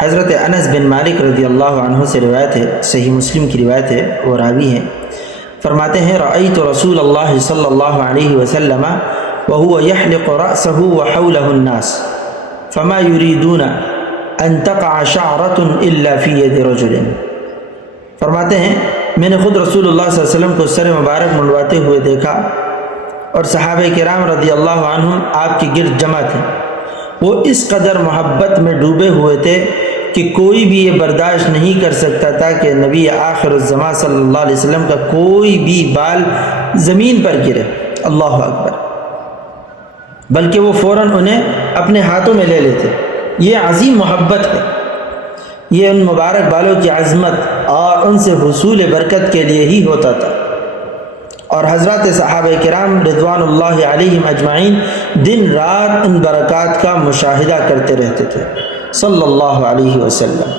حضرت انس بن مالک رضی اللہ عنہ سے روایت ہے، صحیح مسلم کی روایت ہے، وہ راوی ہیں، فرماتے ہیں رأیت رسول اللہ صلی اللہ علیہ وسلم وهو يحلق رأسه وحوله الناس فما يريدون ان تقع شعرة الا في يد رجل۔ فرماتے ہیں میں نے خود رسول اللہ صلی اللہ علیہ وسلم کو سر مبارک منڈواتے ہوئے دیکھا اور صحابہ کرام رضی اللہ عنہم آپ کے گرد جمع تھے، وہ اس قدر محبت میں ڈوبے ہوئے تھے کہ کوئی بھی یہ برداشت نہیں کر سکتا تھا کہ نبی آخر الزمان صلی اللہ علیہ وسلم کا کوئی بھی بال زمین پر گرے، اللہ اکبر، بلکہ وہ فوراً انہیں اپنے ہاتھوں میں لے لیتے۔ یہ عظیم محبت ہے، یہ ان مبارک بالوں کی عظمت اور ان سے حصول برکت کے لیے ہی ہوتا تھا، اور حضرات صحابہ کرام رضوان اللہ علیہم اجمعین دن رات ان برکات کا مشاہدہ کرتے رہتے تھے صلی اللہ علیہ وسلم۔